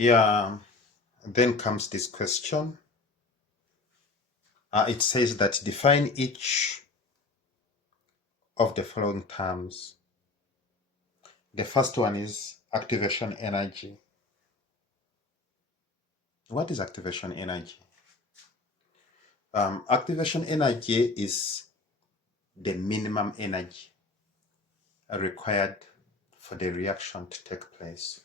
Yeah, then comes this question. It says that define each of the following terms. The first one is activation energy. What is activation energy? Activation energy is the minimum energy required for the reaction to take place.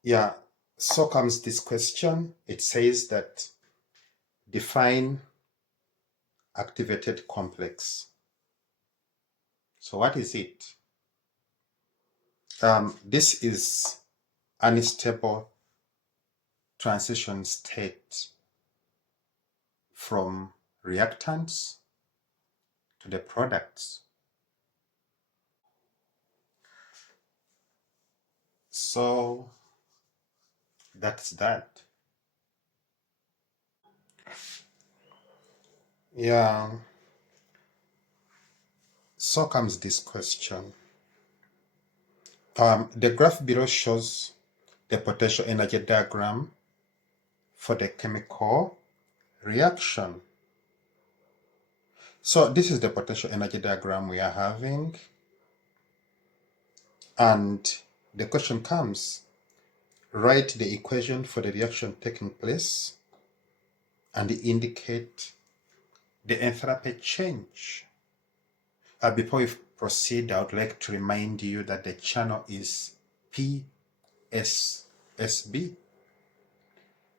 Yeah, so comes this question. It says that define activated complex. So what is it? This is unstable transition state from reactants to the products. So that's that. Yeah. So comes this question. The graph below shows the potential energy diagram for the chemical reaction. So this is the potential energy diagram we are having. And the question comes, write the equation for the reaction taking place and indicate the enthalpy change. Before we proceed, I would like to remind you that the channel is PSSB,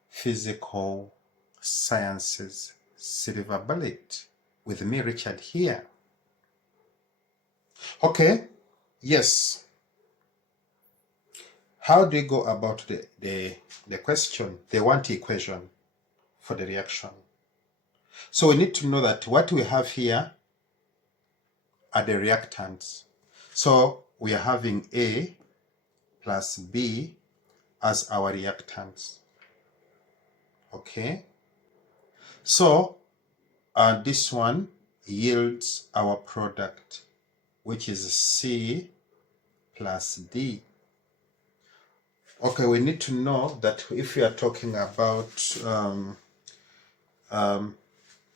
Physical Sciences Silver Bullet, with me, Richard, here. Okay, yes. How do you go about the question? They want equation for the reaction. So we need to know that what we have here are the reactants. So we are having A plus B as our reactants. Okay. So this one yields our product, which is C plus D. Okay, we need to know that if we are talking about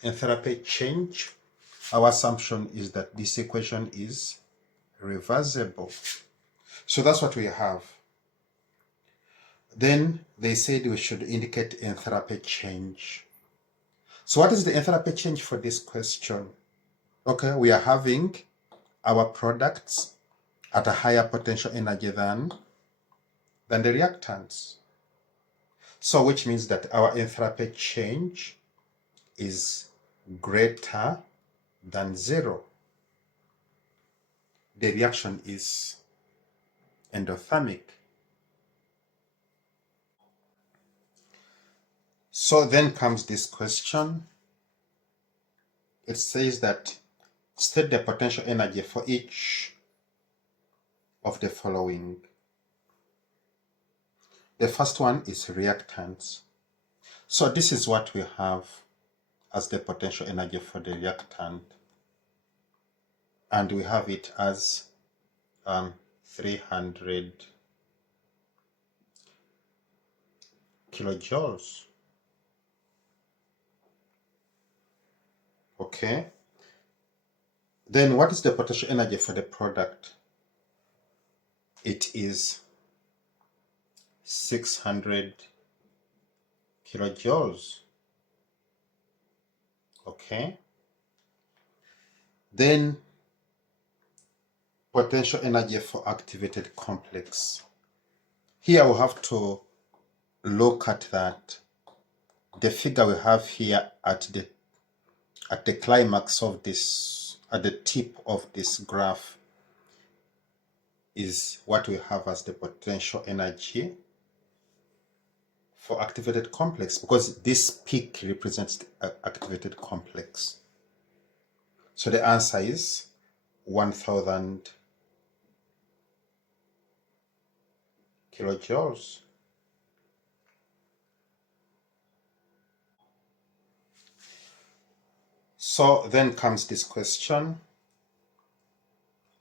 enthalpy change, our assumption is that this equation is reversible. So that's what we have. Then they said we should indicate enthalpy change. So what is the enthalpy change for this question? Okay, we are having our products at a higher potential energy than the reactants. So which means that our enthalpy change is greater than 0. The reaction is endothermic. So then comes this question. It says that state the potential energy for each of the following. The first one is reactants. So this is what we have as the potential energy for the reactant. And we have it as 300 kilojoules. Okay. Then what is the potential energy for the product? It is 600 kilojoules. Okay. Then potential energy for activated complex. Here we have to look at that. The figure we have here at the climax of this, at the tip of this graph, is what we have as the potential energy for activated complex, because this peak represents the activated complex. So the answer is 1000 kilojoules. So then comes this question.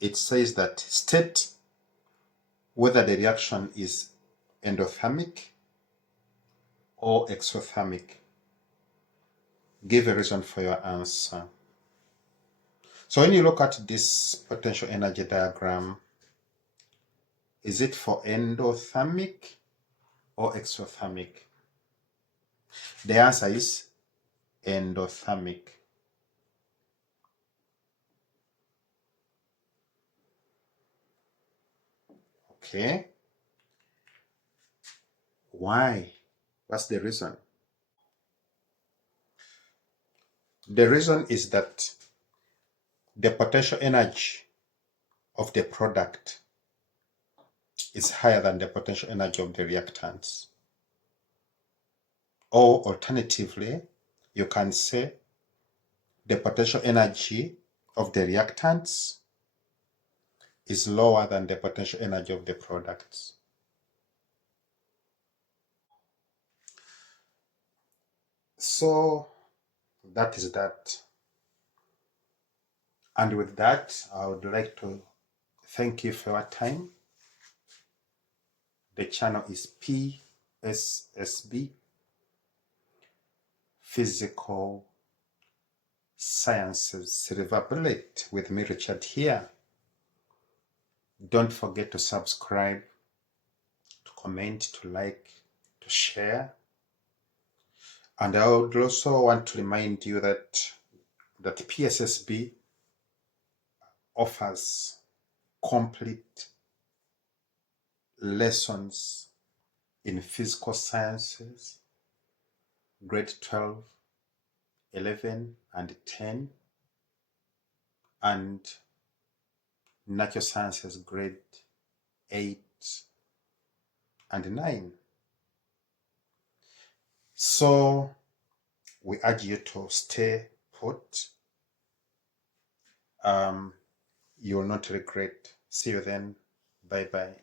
It says that state whether the reaction is endothermic or exothermic. Give a reason for your answer. So when you look at this potential energy diagram, is it for endothermic or exothermic? The answer is endothermic. Okay. Why? What's the reason? The reason is that the potential energy of the product is higher than the potential energy of the reactants. Or alternatively, you can say the potential energy of the reactants is lower than the potential energy of the products. So that is that. And with that, I would like to thank you for your time. The channel is PSSB, Physical Sciences Silver Bullet, with me, Richard, here. Don't forget to subscribe, to comment, to like, to share. And I would also want to remind you that PSSB offers complete lessons in physical sciences, grade 12, 11, and 10, and natural sciences, grade 8 and 9. So we urge you to stay put. You will not regret. See you then. Bye bye.